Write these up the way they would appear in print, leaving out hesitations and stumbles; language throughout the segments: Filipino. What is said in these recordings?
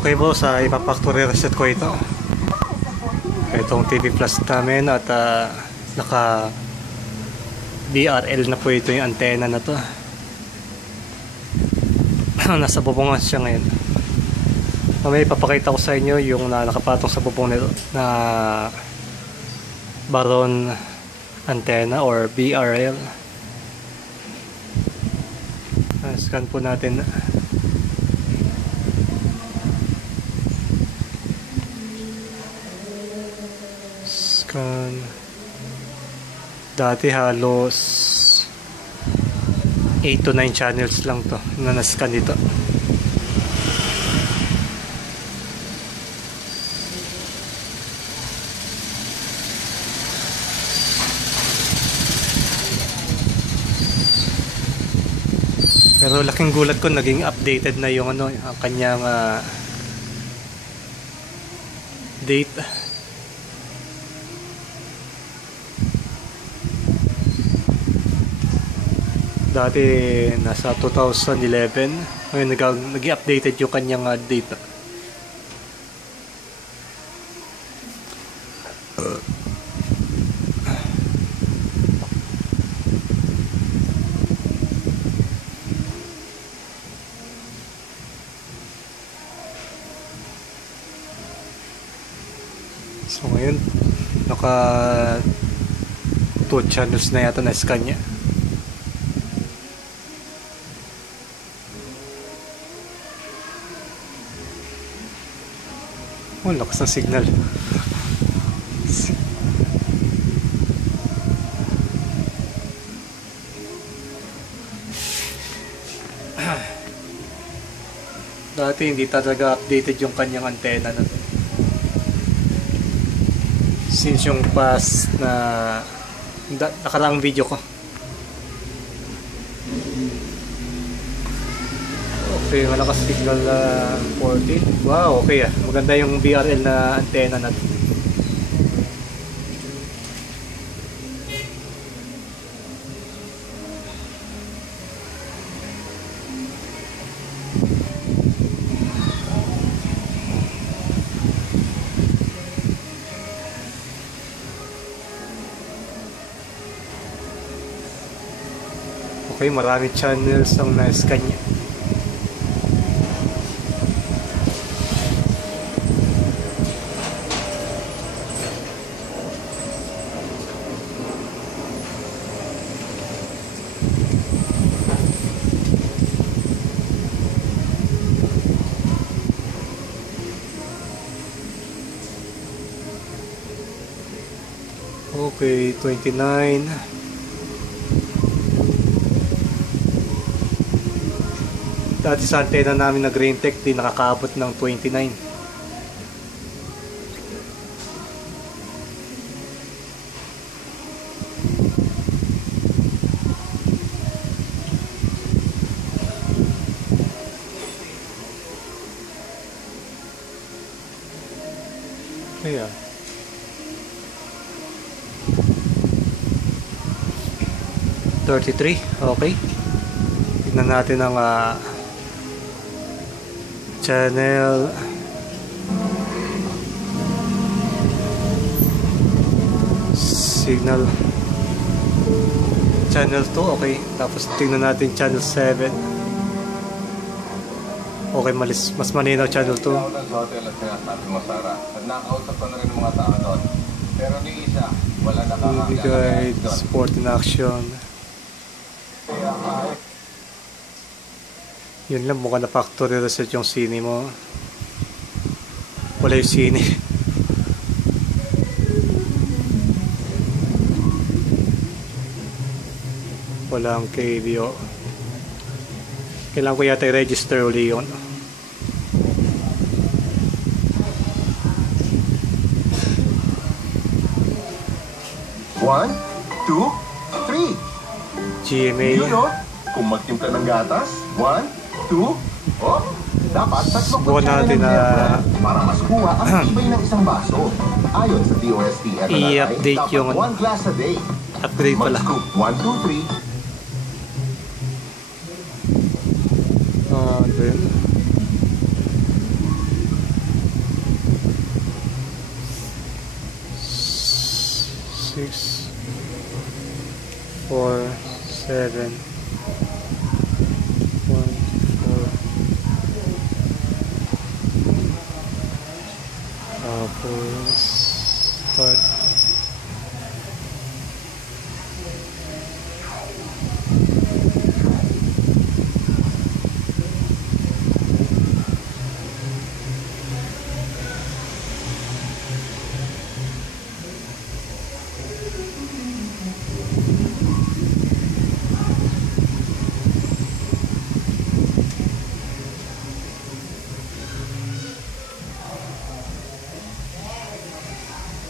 Okay boss, ipapactory reset ko ito. Itong TV Plus namin at naka BRL na po ito yung antena na to. Nasa bubungan siya ngayon. Mamaya ipapakita ko sa inyo yung nakapatong sa bubong nito na Baron antena or BRL. Scan po natin. Scan. Dati halos 8 to 9 channels lang to na nascan dito. Pero laking gulat ko, naging updated na yung ang kanyang date. Dati nasa 2011, ngayon naging updated yung kanyang date. So ngayon naka 2 channels na yata na scan niya. Oh, lakas ng signal. Dati hindi talaga updated yung kanyang antena na to. Since yung past na nakaraang video ko. Okay, malakas signal 40. Wow, okay maganda yung BRL na antena natin. Okay, marami channels ang na-scan niya. Okay, 29. Dati sa antena namin na Greentech, di nakakaabot ng 29. Kaya 33, okay. Tignan natin ang channel signal. Channel 2, okay. Tapos tignan natin channel 7. Okay, mas malinaw channel 2. Nakausap ko na rin mga tao doon. Pero ni isa, wala nakakagaya. Sport in action. Yun lang, mukhang na factory reset yung sine mo. Wala yung sine. Walang KBO. Kailangan ko yata i-register uli yun. One, two, three. GMA. You know, kung magtimpla ng gatas, 1, 2, oh, dapat tatlong natin na para mas kuha ang tibay ng isang baso. Ayon sa DOST, i-update yung 1 glass a day. Upgrade pala. Mag-scoop 1, 2, 3. rin. Six, 4, 7, 1, 4. Tapos start.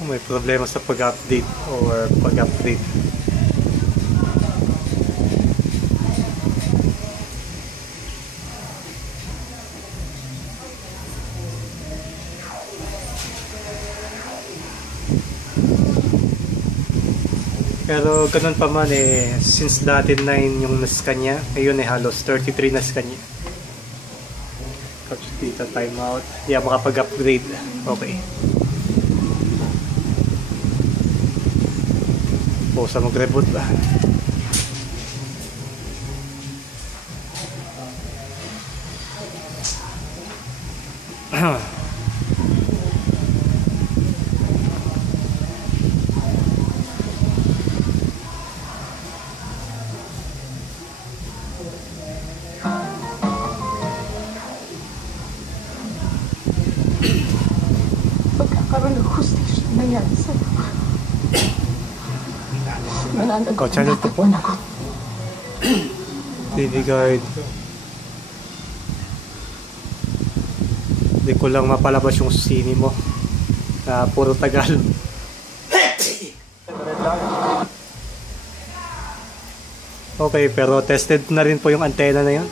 May problema sa pag-update or pag-upgrade. Pero ganun pa man since dati 9 yung nascan niya, ngayon halos 33 nascan niya. Tapos dito timeout, hindi ako makapag-upgrade. Okay. O sa mag-reboot ba? Pagkakaroon ng hustisya na yan sa'yo. Mananagot Ikaw, channel to po. TV guide. Hindi ko lang mapalabas yung sini mo. Puro Tagalog. Okay, pero tested na rin po yung antena na yun.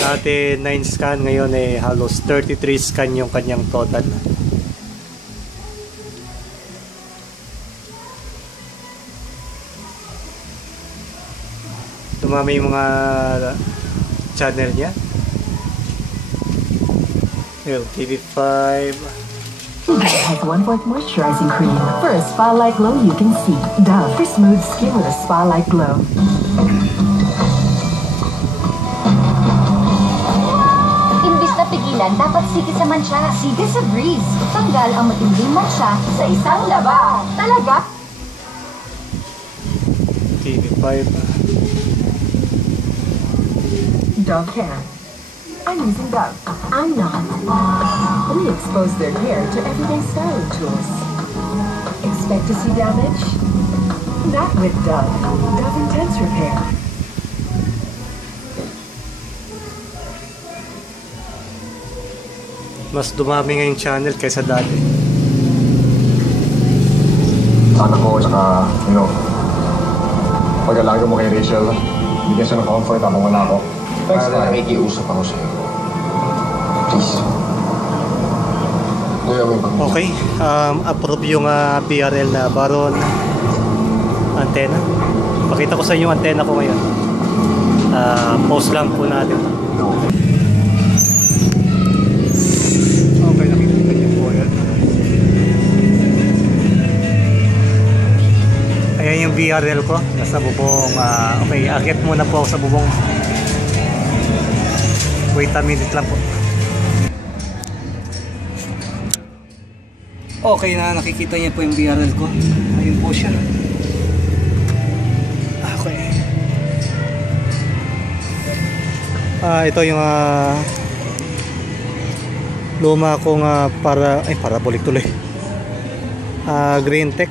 Dati 9 scan, ngayon halos 33 scan yung kanyang total. Dumami yung mga channel niya. TV5. Has 1-4 moisturizing cream. For a spa-like glow you can see. Dove for smooth skin with a spa-like glow. Imbis na pigilan, dapat sikisaman siya. Sige sa breeze. Tanggal ang matinding matcha sa isang laba. Talaga? TV5. Dove hair. I'm using Dove. I'm not. We expose their hair to everyday styling tools. Expect to see damage? Not with Dove. Dove Intense Repair. Mas dumami ngayong channel kaysa dati. Sana ko, tsaka, pag-alaga mo kay Rachel, bigyan siya ng comfort habang wala ako. Thanks, Para nakikiusap ako sa'yo. Please. Gawin mo yung pag- Okay, approve yung BRL na Baron antenna. Pakita ko sa inyo yung antenna ko ngayon. Pause lang po natin. Okay, nakikita niyo po yan. Ayan yung BRL ko. Nasa bubong. Okay, akit muna po ako sa bubong. Wait a minute lang po. Okay na, nakikita niya po yung BRL ko. Ayun po siya. Okay. Ito yung luma kong parabolic tuloy. Green Tech.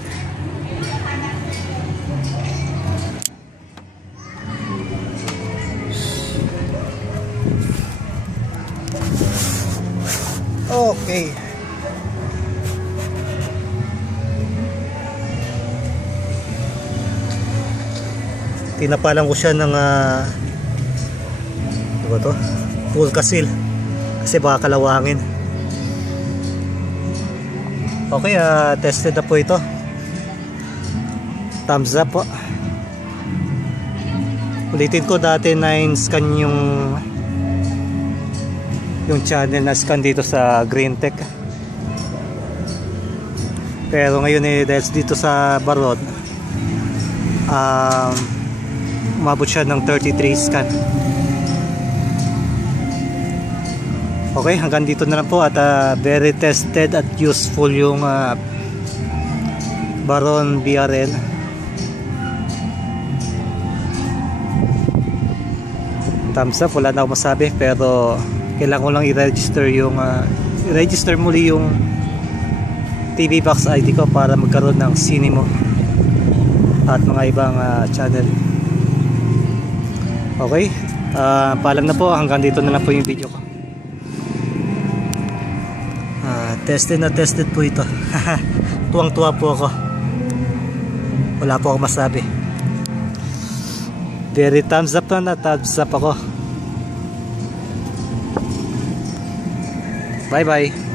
Okay. Tinapalan ko siya ng ano ba to? Full kasil. Kasi baka kalawangin. Okay, tested na po ito. Thumbs up po. Ulitin ko, dati 9 scan yung yung channel na scan dito sa Greentech. Pero ngayon dahil dito sa Baron, umabot siya ng 33 scan. Okay, hanggang dito na lang po at very tested at useful yung Baron BRL. Thumbs up, wala na ako masabi, pero kailangan ko lang i-register yung i-register muli yung TV Box ID ko para magkaroon ng Cinemo at mga ibang channel. Okay, paalam na po, hanggang dito na lang po yung video ko. Tested na tested po ito. Tuwang-tuwa po ako. Wala po ako masabi. Very thumbs up na thumbs up ako. Bye bye.